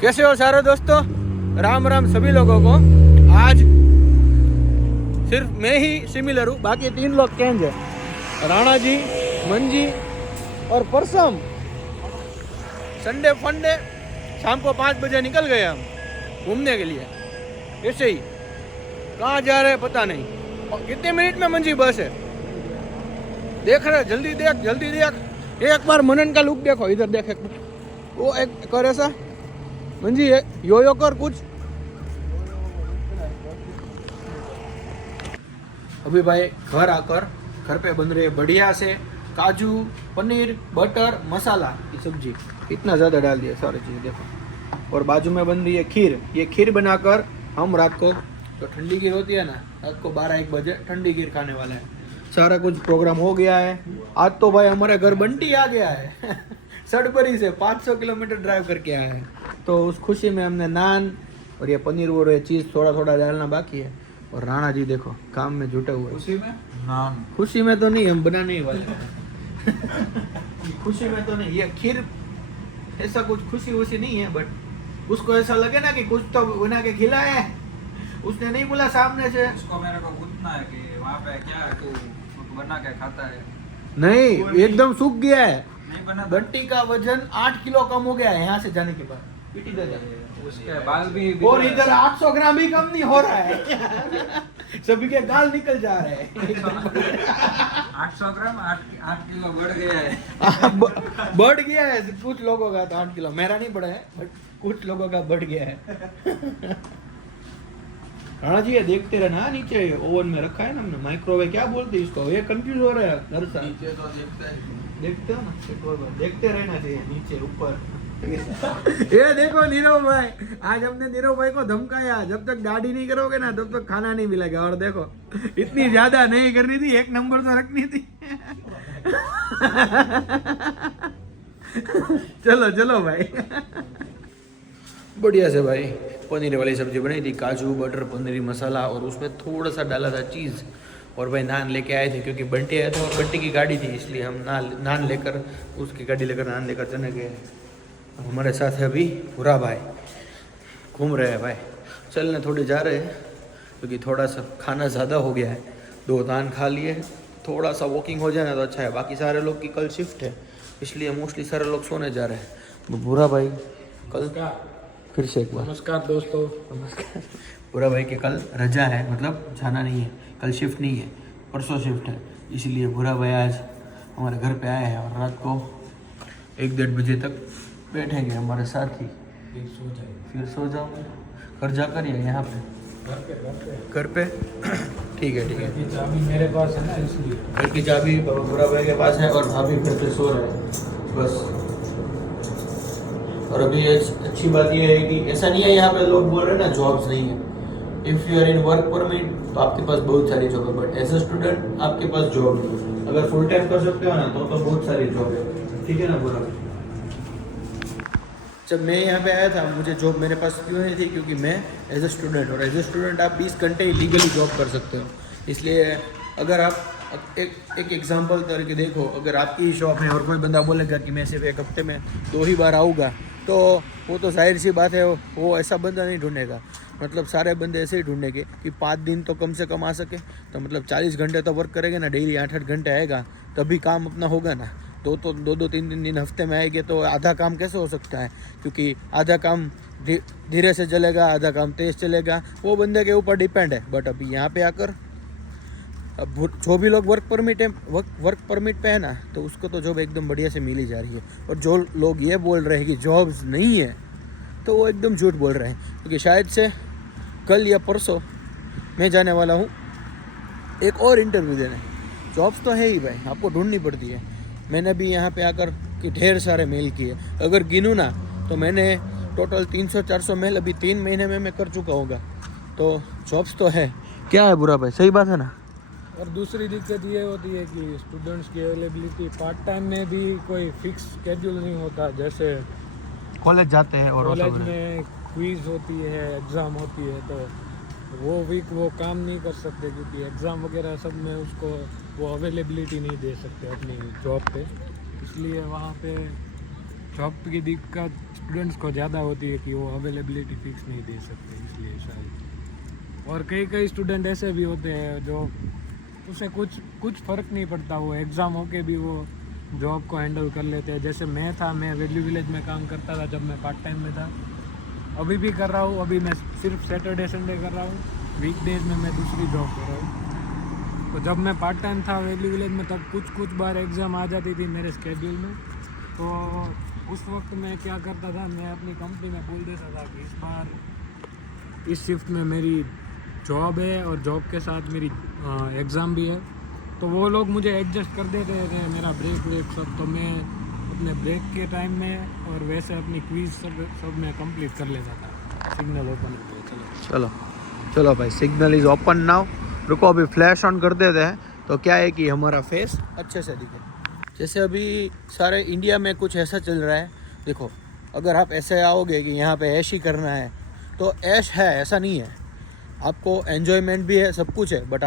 कैसे हो सारे दोस्तों, राम राम सभी लोगों को। आज सिर्फ मैं ही सिमिलर हूँ, बाकी 3 लोग चेंज है। राणा जी, मंजी और परसम। संडे फंडे शाम को 5 बजे निकल गए हम घूमने के लिए। ऐसे ही कहाँ जा रहे हैं पता नहीं। और कितने मिनट में मंजी बस है, देख रहे, जल्दी देख जल्दी देख। एक बार मनन का लुक देखो, इधर देख, वो एक कर ऐसा मंजी है, यो कर कुछ। अभी भाई घर आकर घर पे बन रही है बढ़िया से काजू पनीर बटर मसाला की सब्जी। इतना ज़्यादा डाल दिया सारी चीज़ देखो। और बाजू में बन रही है खीर। ये खीर बनाकर हम रात को, तो ठंडी खीर होती है ना, रात को 12-1 बजे ठंडी खीर खाने वाले हैं। सारा कुछ प्रोग्राम हो गया है। आज तो भाई हमारे घर बंटी आ गया है सड़बरी से 500 किलोमीटर ड्राइव करके आया है। तो उस खुशी में हमने नान और ये पनीर और ये चीज़ थोड़ा थोड़ा डालना बाकी है। और राणा जी देखो काम में जुटे हुए। खुशी में नान, खुशी में तो नहीं, हम बनाने ही वाले खुशी में तो नहीं। ये खीर ऐसा कुछ खुशी वुशी नहीं है, बट उसको ऐसा लगे ना कि कुछ तो बना के खिलाए है। उसने नहीं बोला सामने से, उसको मेरे को पूछना है कि वहाँ पे क्या है, तू बना के खाता है? नहीं, एकदम सूख गया है। नहीं बना। बंटी का वजन 8 किलो कम हो गया है यहाँ से जाने के बाद। पीटी दे उसके बाल भी और इधर 800 ग्राम भी कम नहीं हो रहा है सभी के गाल निकल जा रहे हैं 800 ग्राम 8 किलो बढ़ गया है बढ़ गया है कुछ लोगों का। तो 8 किलो मेरा नहीं बढ़ा है, बट कुछ लोगों का बढ़ गया है राणा जी ये देखते रहना। नीचे ओवन में रखा है ना हमने, माइक्रोवेव क्या बोलते हैं इसको, ये कंफ्यूज हो रहा है घर से। नीचे तो देखते हो ना, एक और बार देखते रहना चाहिए नीचे ऊपर ये देखो नीरव भाई, आज हमने नीरव भाई को धमकाया, जब तक गाड़ी नहीं करोगे ना तब तक खाना नहीं मिलेगा। और देखो इतनी ज्यादा नहीं करनी थी, 1 नंबर तो रखनी थी चलो चलो भाई बढ़िया से भाई पनीर वाली सब्जी बनाई थी, काजू बटर पनीर मसाला, और उसमें थोड़ा सा डाला था चीज़। और भाई नान लेके आए थे, क्योंकि बंटी आया था और बंटी की गाड़ी थी, इसलिए हम नान लेकर, उसकी गाड़ी लेकर नान लेकर चले गए। हमारे साथ है अभी पूरा भाई, घूम रहे हैं भाई। चलने थोड़े जा रहे हैं, क्योंकि थोड़ा सा खाना ज़्यादा हो गया है। 2 नान खा लिए, थोड़ा सा वॉकिंग हो जाए ना तो अच्छा है। बाकी सारे लोग की कल शिफ्ट है, इसलिए मोस्टली सारे लोग सोने जा रहे हैं। बुरा भाई कल फिर से एक बार नमस्कार दोस्तों। नमस्कार। बुरा भाई के कल रजा है, मतलब जाना नहीं है, कल शिफ्ट नहीं है, परसों शिफ्ट है। इसलिए बुरा भाई आज हमारे घर पे आया है और रात को 1-1:30 बजे तक बैठेंगे हमारे साथ ही। फिर सो जाऊँगा घर जाकर, या यहाँ पे घर पे ठीक है ठीक है। चाबी मेरे पास है ना, इसलिए घर की चाबी बुरा भाई के पास है और भाभी फिर से सो रहे हैं बस। और अभी अच्छी बात यह है कि ऐसा नहीं है यहाँ पे लोग बोल रहे हैं ना जॉब्स नहीं है। If you are in work permit तो आपके पास बहुत सारी जॉब है, बट एज अ स्टूडेंट आपके पास जॉब नहीं। अगर फुल टाइम कर सकते हो ना तो बहुत सारी जॉब है, ठीक है ना बुरा। जब मैं यहाँ पे आया था मुझे जॉब मेरे पास क्यों नहीं थी, क्योंकि मैं एज अ स्टूडेंट, और एज अ स्टूडेंट आप 20 घंटे लीगली जॉब कर सकते हो। इसलिए अगर आप एक एग्जांपल करके देखो, अगर आपकी ही शॉप है और कोई बंदा बोलेगा कि मैं सिर्फ 1 हफ्ते में 2 ही बार आऊँगा, तो वो तो जाहिर सी बात है वो ऐसा बंदा नहीं ढूंढेगा। मतलब सारे बंदे ऐसे ही ढूंढेंगे कि 5 दिन तो कम से कम आ सके। तो मतलब 40 घंटे तो वर्क करेंगे ना, डेली 8-8 घंटे आएगा तभी काम अपना होगा ना। 2-3 दिन हफ्ते में आएंगे तो आधा काम कैसे हो सकता है, क्योंकि आधा काम धीरे से चलेगा, आधा काम तेज़ चलेगा, वो बंदे के ऊपर डिपेंड है। बट अभी यहाँ पे आकर अब जो भी लोग वर्क परमिट पे है ना, तो उसको तो जॉब एकदम बढ़िया से मिल ही जा रही है। और जो लोग ये बोल रहे हैं कि जॉब्स नहीं है, तो वो एकदम झूठ बोल रहे हैं, क्योंकि शायद से कल या परसों मैं जाने वाला हूँ एक और इंटरव्यू देने। जॉब्स तो है ही भाई, आपको ढूंढनी पड़ती है। मैंने भी यहाँ पे आकर कि ढेर सारे मेल किए, अगर गिनूँ ना तो मैंने टोटल 300-400 मेल अभी 3 महीने में मैं कर चुका होगा। तो जॉब्स तो है, क्या है बुरा भाई, सही बात है ना। और दूसरी दिक्कत ये होती है कि स्टूडेंट्स की अवेलेबिलिटी पार्ट टाइम में भी कोई फिक्स शेड्यूल नहीं होता। जैसे कॉलेज जाते हैं और कॉलेज में क्विज होती है, एग्ज़ाम होती है, तो वो वीक वो काम नहीं कर सकते, क्योंकि एग्ज़ाम वगैरह सब में उसको वो अवेलेबिलिटी नहीं दे सकते अपनी जॉब पे। इसलिए वहाँ पे जॉब की दिक्कत स्टूडेंट्स को ज़्यादा होती है कि वो अवेलेबिलिटी फिक्स नहीं दे सकते, इसलिए शायद। और कई स्टूडेंट ऐसे भी होते हैं जो उसे कुछ फ़र्क नहीं पड़ता, वो एग्ज़ाम होके भी वो जॉब को हैंडल कर लेते हैं। जैसे मैं वैल्यू विलेज में काम करता था जब मैं पार्ट टाइम में था, अभी भी कर रहा हूँ। अभी मैं सिर्फ सैटरडे संडे कर रहा हूँ, वीकडेज में मैं दूसरी जॉब कर रहा हूँ। तो जब मैं पार्ट टाइम था वैल्यू विलेज में तब कुछ बार एग्ज़ाम आ जाती थी मेरे स्केड्यूल में, तो उस वक्त मैं क्या करता था, मैं अपनी कंपनी में बोल देता था कि इस बार इस शिफ्ट में मेरी जॉब है और जॉब के साथ मेरी एग्ज़ाम भी है। तो वो लोग मुझे एडजस्ट कर देते थे मेरा ब्रेक सब, तो मैं अपने ब्रेक के टाइम में और वैसे अपनी क्विज सब मैं कंप्लीट कर लेता था। सिग्नल ओपन हो गया, चलो भाई, सिग्नल इज़ ओपन नाउ। रुको, अभी फ्लैश ऑन कर देते हैं तो क्या है कि हमारा फेस अच्छे से दिखे। जैसे अभी सारे इंडिया में कुछ ऐसा चल रहा है, देखो अगर आप ऐसे आओगे कि यहाँ पे ऐश ही करना है तो ऐश है, ऐसा नहीं है। आपको एन्जॉयमेंट भी है, सब कुछ है, बट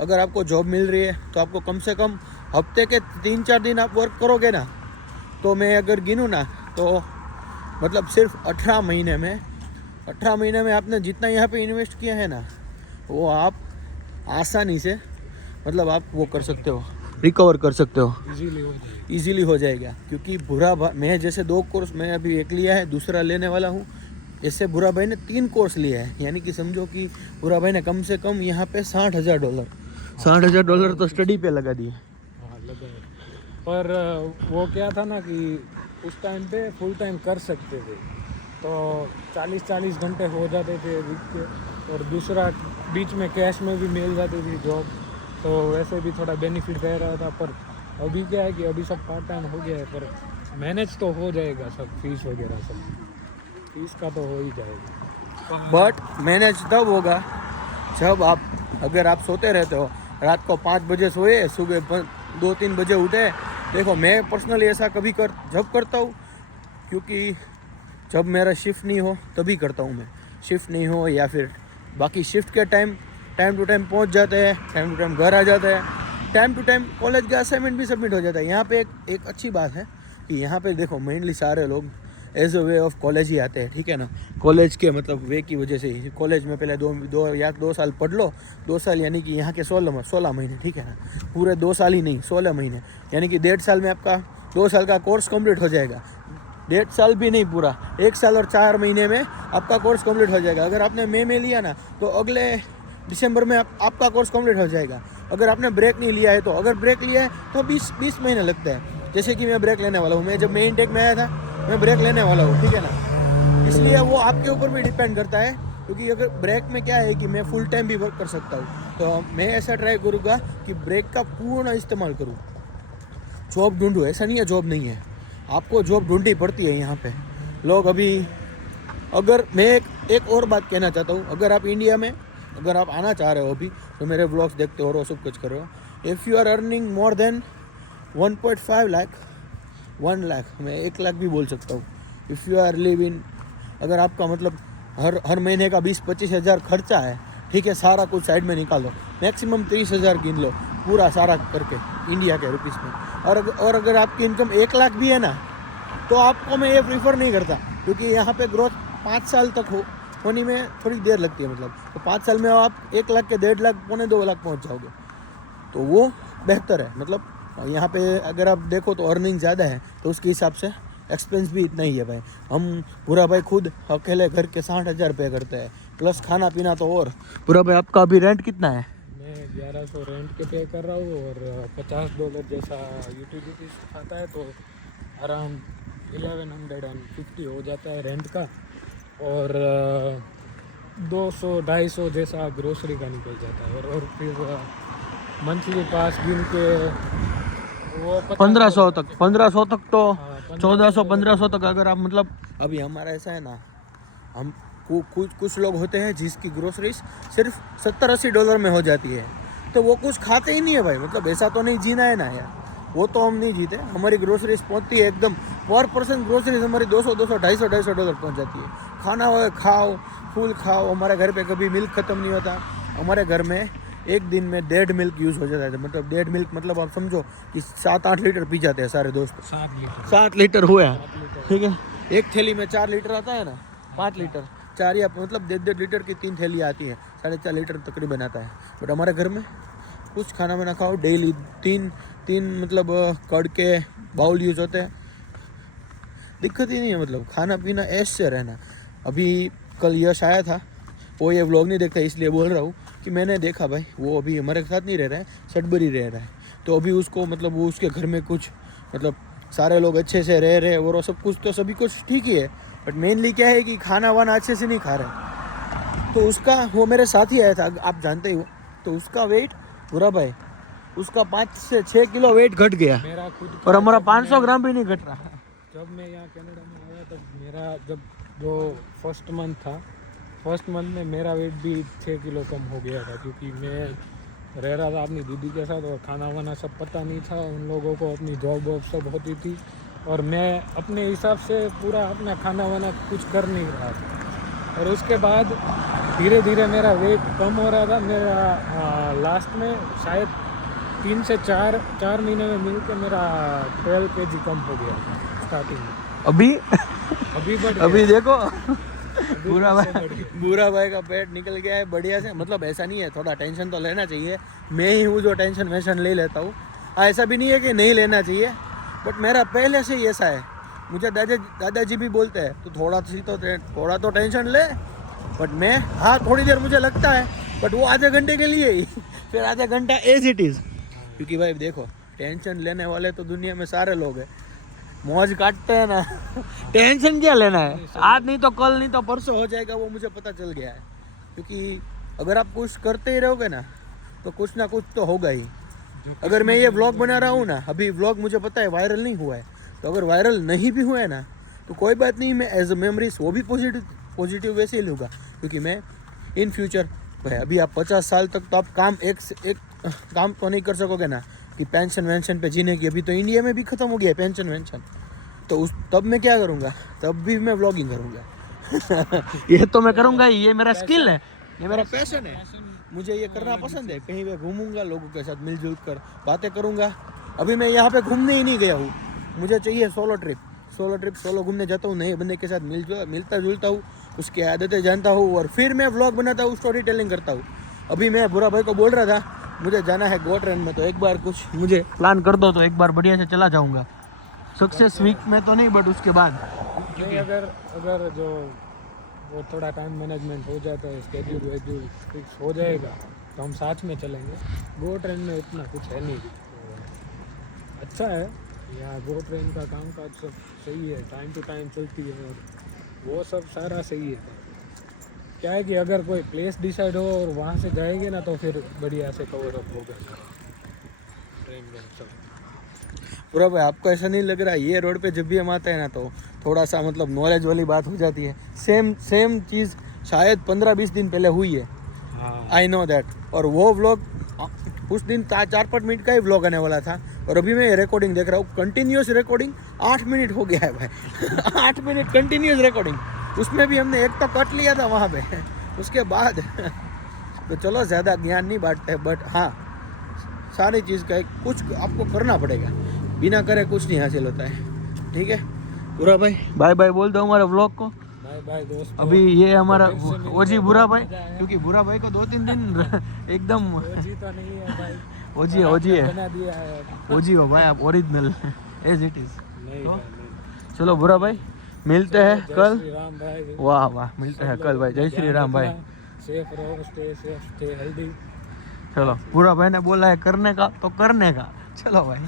अगर आपको जॉब मिल रही है तो आपको कम से कम हफ्ते के 3-4 दिन आप वर्क करोगे ना, तो मैं अगर गिनूँ ना तो मतलब सिर्फ 18 महीने में आपने जितना यहाँ पे इन्वेस्ट किया है ना, वो आप आसानी से मतलब आप वो कर सकते हो, रिकवर कर सकते हो, इजीली हो जाएगा। क्योंकि मैं जैसे 2 कोर्स मैं अभी एक लिया है, दूसरा लेने वाला हूँ। इससे बुरा भाई ने 3 कोर्स लिया है, यानी कि समझो कि बुरा भाई ने कम से कम यहाँ पे $60,000 तो स्टडी पे लगा दिए। हाँ लगा है। पर वो क्या था ना कि उस टाइम पे फुल टाइम कर सकते थे, तो 40 घंटे हो जाते थे वीक के, और दूसरा बीच में कैश में भी मिल जाती थी जॉब, तो वैसे भी थोड़ा बेनिफिट रह रहा था। पर अभी क्या है कि अभी सब पार्ट टाइम हो गया है, पर मैनेज तो हो जाएगा सब, फीस वगैरह सब, फीस का तो हो ही जाएगा। बट मैनेज तब होगा जब अगर आप सोते रहते हो, रात को 5 बजे सोए, सुबह 2-3 बजे उठे। देखो मैं पर्सनली ऐसा जब करता हूँ, क्योंकि जब मेरा शिफ्ट नहीं हो तभी करता हूँ मैं। शिफ्ट नहीं हो या फिर बाकी शिफ्ट के टाइम टू टाइम पहुँच जाते हैं, टाइम टू टाइम घर आ जाते हैं, टाइम टू टाइम कॉलेज का असाइनमेंट भी सबमिट हो जाता है। यहाँ पे एक अच्छी बात है कि यहाँ पे देखो मेनली सारे लोग as a way of college ही आते हैं, ठीक है ना। कॉलेज के मतलब वे की वजह से ही कॉलेज में पहले 2 साल पढ़ लो, 2 साल यानी कि यहाँ के 16 महीने, ठीक है ना। पूरे 2 साल ही नहीं, 16 महीने, यानी कि 1.5 साल में आपका 2 साल का कोर्स कंप्लीट हो जाएगा। 1.5 साल भी नहीं, पूरा 1 साल और 4 महीने में आपका कोर्स कंप्लीट हो जाएगा। अगर आपने मई में लिया ना तो अगले दिसंबर में आपका कोर्स कंप्लीट हो जाएगा। अगर आपने ब्रेक नहीं लिया है तो, अगर ब्रेक लिया है तो 20 महीने लगते हैं। जैसे कि मैं ब्रेक लेने वाला हूँ, मैं जब मेन टेक में आया था मैं ब्रेक लेने वाला हूँ, ठीक है ना। इसलिए वो आपके ऊपर भी डिपेंड करता है, क्योंकि अगर ब्रेक में क्या है कि मैं फुल टाइम भी वर्क कर सकता हूँ, तो मैं ऐसा ट्राई करूँगा कि ब्रेक का पूर्ण इस्तेमाल करूँ। जॉब ढूंढूँ, ऐसा नहीं है जॉब नहीं है, आपको जॉब ढूंढनी पड़ती है यहाँ पे। लोग अभी, अगर मैं एक और बात कहना चाहता हूँ, अगर आप इंडिया में अगर आप आना चाह रहे हो अभी, तो मेरे ब्लॉग्स देखते हो और सब कुछ कर रहे हो, if you are earning more than 1.5 lakh, 1 lakh, मैं 1 लाख भी बोल सकता हूँ। If you are live in, अगर आपका मतलब हर महीने का 20-25 हज़ार खर्चा है, ठीक है, सारा कुछ साइड में निकालो, मैक्सिमम 30,000 गिन लो पूरा सारा करके इंडिया के रुपीस में। और अगर आपकी इनकम 1 लाख भी है ना, तो आपको मैं ये प्रीफर नहीं करता, क्योंकि यहाँ पे ग्रोथ 5 साल तक होने में थोड़ी देर लगती है। मतलब तो 5 साल में आप 1 लाख के 1.5 लाख, 1.25 लाख पहुँच जाओगे, तो वो बेहतर है। मतलब यहाँ पे अगर आप देखो तो अर्निंग ज़्यादा है, तो उसके हिसाब से एक्सपेंस भी इतना ही है भाई। हम पूरा भाई खुद अकेले घर के 60,000 पे करते हैं, प्लस खाना पीना तो। और पूरा भाई आपका अभी रेंट कितना है? मैं 1100 रेंट के पे कर रहा हूँ, और $50 जैसा यूटिलिटीज आता है, तो अराउंड 1150 हो जाता है रेंट का, और 200-250 जैसा ग्रोसरी का निकल जाता है, और फिर मंथली पास गिन के वो 1500 तक तो 1400-1500 तक। हाँ, अगर आप मतलब अभी हमारा ऐसा है ना, हम कुछ लोग होते हैं जिसकी ग्रोसरीज सिर्फ $70-80 में हो जाती है, तो वो कुछ खाते ही नहीं है भाई। मतलब ऐसा तो नहीं जीना है ना यार, वो तो हम नहीं जीते। हमारी ग्रोसरीज पहुंचती है एकदम पर पर्सन, ग्रोसरीज हमारी 200, $250 पहुंच जाती है। खाना खाओ, फूल खाओ। हमारे घर पे कभी मिल्क ख़त्म नहीं होता, हमारे घर में एक दिन में 1.5 मिल्क यूज़ हो जाता है, मतलब 1.5 मिल्क मतलब आप समझो कि 7-8 लीटर पी जाते हैं सारे दोस्त। 7 लीटर हुआ, ठीक है। एक थैली में 4 लीटर आता है ना, 5 लीटर 4 या मतलब 1.5 लीटर की 3 थैली आती है, 4.5 लीटर तकरीबन आता है। बट हमारे घर में कुछ खाना वाना खाओ डेली 3 मतलब कड़ के बाउल यूज़ होते हैं, दिक्कत ही नहीं है, मतलब खाना पीना ऐसे रहना। अभी कल यश आया था, वो ये व्लॉग नहीं देखता इसलिए बोल रहा हूँ कि मैंने देखा भाई, वो अभी हमारे साथ नहीं रह रहा है, सडबरी रह रहा है। तो अभी उसको मतलब वो उसके घर में कुछ मतलब सारे लोग अच्छे से रह रहे हैं और सब कुछ तो सभी कुछ ठीक ही है, बट मेनली क्या है कि खाना वाना अच्छे से नहीं खा रहे। तो उसका वो मेरे साथ ही आया था, आप जानते ही हो, तो उसका वेट बुरा भाई, उसका 5 से 6 किलो वेट घट गया मेरा खुद और हमारा 500 ग्राम भी नहीं घट रहा। जब मैं यहाँ कनाडा में आया तब मेरा जब जो फर्स्ट मंथ में मेरा वेट भी 6 किलो कम हो गया था, क्योंकि मैं रह रहा था अपनी दीदी के साथ और खाना वाना सब पता नहीं था उन लोगों को, अपनी जॉब वॉब सब होती थी और मैं अपने हिसाब से पूरा अपना खाना वाना कुछ कर नहीं रहा था। और उसके बाद धीरे धीरे मेरा वेट कम हो रहा था। मेरा लास्ट में शायद 3 से 4 महीने में मिल के मेरा 12 kg कम हो गया था स्टार्टिंग में। अभी देखो बुरा भाई का पेट निकल गया है बढ़िया से। मतलब ऐसा नहीं है, थोड़ा टेंशन तो लेना चाहिए, मैं ही हूँ जो टेंशन वेंशन ले लेता हूँ। ऐसा भी नहीं है कि नहीं लेना चाहिए, बट मेरा पहले से ही ऐसा है। मुझे दादाजी भी बोलते हैं तो थोड़ा तो टेंशन ले, बट मैं हाँ थोड़ी देर मुझे लगता है, बट वो आधे घंटे के लिए ही, फिर आधा घंटा एज इट इज़। क्योंकि भाई देखो, टेंशन लेने वाले तो दुनिया में सारे लोग हैं, मौज काटते हैं ना। टेंशन क्या लेना है, आज नहीं तो कल नहीं तो परसों हो जाएगा, वो मुझे पता चल गया है। क्योंकि अगर आप कुछ करते ही रहोगे ना तो कुछ ना कुछ तो होगा ही। अगर मैं ये व्लॉग बना रहा हूँ ना, अभी व्लॉग मुझे पता है वायरल नहीं हुआ है, तो अगर वायरल नहीं भी हुआ है ना तो कोई बात नहीं, मैं एज अ मेमोरीज वो भी पॉजिटिव वैसे ही लूँगा। क्योंकि मैं इन फ्यूचर भाई, अभी आप 50 साल तक तो आप काम एक काम तो नहीं कर सकोगे ना कि पेंशन वेंशन पे जीने की। अभी तो इंडिया में भी ख़त्म हो गया है पेंशन वेंशन, तो तब मैं क्या करूँगा, तब भी मैं व्लॉगिंग करूँगा। ये तो मैं करूँगा ही, ये मेरा स्किल है, ये मेरा पैशन है, मुझे ये करना पसंद है। कहीं पे घूमूंगा, लोगों के साथ मिलजुल कर बातें करूँगा। अभी मैं यहाँ पे घूमने ही नहीं गया हूँ, मुझे चाहिए सोलो घूमने जाता हूँ, नए बंदे के साथ मिलता जुलता हूँ, उसकी आदतें जानता हूँ और फिर मैं व्लॉग बनाता हूँ, स्टोरी टेलिंग करता हूँ। अभी मैं बुरा भाई को बोल रहा था मुझे जाना है गो ट्रेन में, तो एक बार कुछ मुझे प्लान कर दो तो एक बार बढ़िया से चला जाऊँगा। सक्सेस वीक में तो नहीं, बट उसके बाद नहीं, अगर जो वो थोड़ा टाइम मैनेजमेंट हो जाता है, स्केड्यूल फिक्स हो जाएगा तो हम साथ में चलेंगे। गो ट्रेन में इतना कुछ है नहीं, अच्छा है यहाँ गो ट्रेन का काम काज सब सही है, टाइम टू टाइम चलती है और वो सब सारा सही है। क्या है कि अगर कोई प्लेस डिसाइड हो और वहाँ से जाएंगे ना तो फिर बढ़िया से कवर अप होगा ट्रेन में सब। पूरा भाई आपको ऐसा नहीं लग रहा है ये रोड पे जब भी हम आते हैं ना तो थोड़ा सा मतलब नॉलेज वाली बात हो जाती है। सेम चीज़ शायद 15-20 दिन पहले हुई है, आई नो दैट। और वो व्लॉग उस दिन 4-5 मिनट का ही व्लॉग आने वाला था और अभी मैं रिकॉर्डिंग देख रहा हूँ, कंटिन्यूस रिकॉर्डिंग 8 मिनट हो गया है भाई। 8 मिनट कंटिन्यूस रिकॉर्डिंग, उसमें भी हमने एक तो कट लिया था वहाँ पे उसके बाद। तो चलो ज़्यादा ज्ञान नहीं बांटते, बट हाँ सारी चीज़ का कुछ आपको करना पड़ेगा, बिना करे कुछ नहीं हासिल होता है। ठीक है बुरा भाई, बाय बाय बोल दो हमारे व्लॉग को। बाय बाय दोस्तों। अभी ये हमारा ओजी बुरा भाई, क्योंकि बुरा भाई को 2-3 दिन एकदम ओजी तो नहीं है भाई, ओजी है, बना दिया है ओजी हो भाई आप, ओरिजिनल एज इट इज। नहीं तो नहीं। चलो बुरा भाई मिलते हैं कल। श्री राम भाई, वाह वाह, मिलते हैं कल भाई। जय श्री राम भाई। सेफ रहो, स्टे सेफ, स्टे हेल्दी। चलो बुरा भाई ने बोला है करने का तो करने का, चलो भाई।